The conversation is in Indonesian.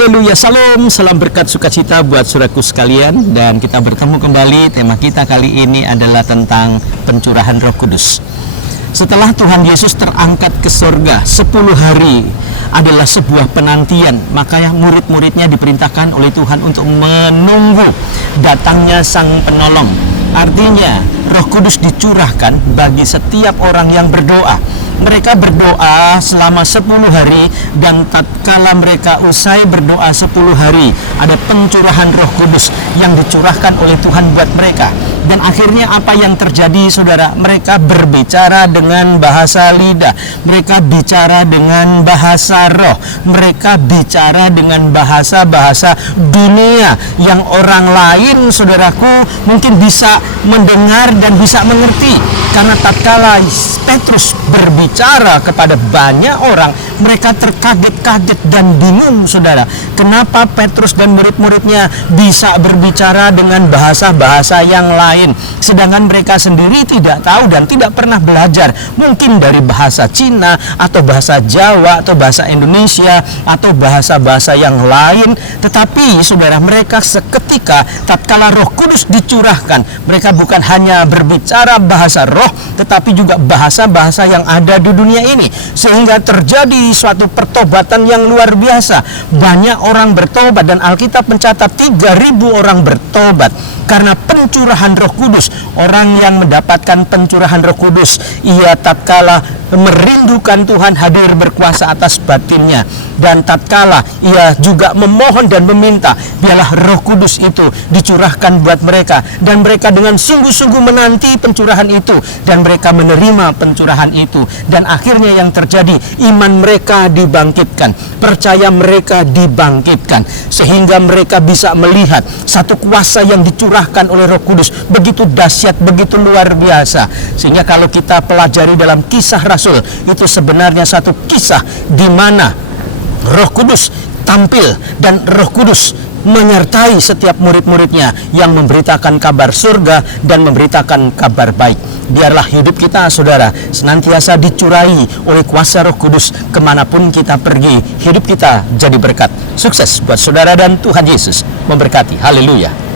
Haleluya, salam, salam berkat sukacita buat saudaraku sekalian. Dan kita bertemu kembali, tema kita kali ini adalah tentang pencurahan Roh Kudus. Setelah Tuhan Yesus terangkat ke surga, 10 hari adalah sebuah penantian. Makanya murid-muridnya diperintahkan oleh Tuhan untuk menunggu datangnya Sang Penolong. Artinya Roh Kudus dicurahkan bagi setiap orang yang berdoa. Mereka berdoa selama 10 hari, dan tatkala mereka usai berdoa 10 hari, ada pencurahan Roh Kudus yang dicurahkan oleh Tuhan buat mereka. Dan akhirnya apa yang terjadi, saudara? Mereka berbicara dengan bahasa lidah, mereka bicara dengan bahasa roh, mereka bicara dengan bahasa-bahasa dunia yang orang lain, saudaraku, mungkin bisa mendengar dan bisa mengerti. Karena tatkala Petrus berbicara kepada banyak orang, mereka terkaget-kaget dan bingung, saudara. Kenapa Petrus dan murid-muridnya bisa berbicara dengan bahasa-bahasa yang lain, sedangkan mereka sendiri tidak tahu dan tidak pernah belajar, mungkin dari bahasa Cina atau bahasa Jawa atau bahasa Indonesia atau bahasa-bahasa yang lain. Tetapi saudara, mereka seketika tatkala Roh Kudus dicurahkan, mereka bukan hanya berbicara bahasa roh, tetapi juga bahasa-bahasa yang ada di dunia ini, sehingga terjadi suatu pertobatan yang luar biasa. Banyak orang bertobat, dan Alkitab mencatat 3.000 orang bertobat karena pencurahan Roh Kudus. Orang yang mendapatkan pencurahan Roh Kudus, ia tatkala merindukan Tuhan hadir berkuasa atas batinnya, dan tatkala ia juga memohon dan meminta, biarlah Roh Kudus itu dicurahkan buat mereka, dan mereka dengan sungguh-sungguh menanti pencurahan itu, dan mereka menerima pencurahan itu. Dan akhirnya yang terjadi, iman mereka dibangkitkan, percaya mereka dibangkitkan, sehingga mereka bisa melihat satu kuasa yang dicurahkan oleh Roh Kudus begitu dahsyat, begitu luar biasa. Sehingga kalau kita pelajari dalam Kisah Rasul, itu sebenarnya satu kisah di mana Roh Kudus tampil, dan Roh Kudus menyertai setiap murid-muridnya yang memberitakan kabar surga dan memberitakan kabar baik. Biarlah hidup kita, saudara, senantiasa dicurahi oleh kuasa Roh Kudus kemanapun kita pergi. Hidup kita jadi berkat. Sukses buat saudara, dan Tuhan Yesus memberkati. Haleluya.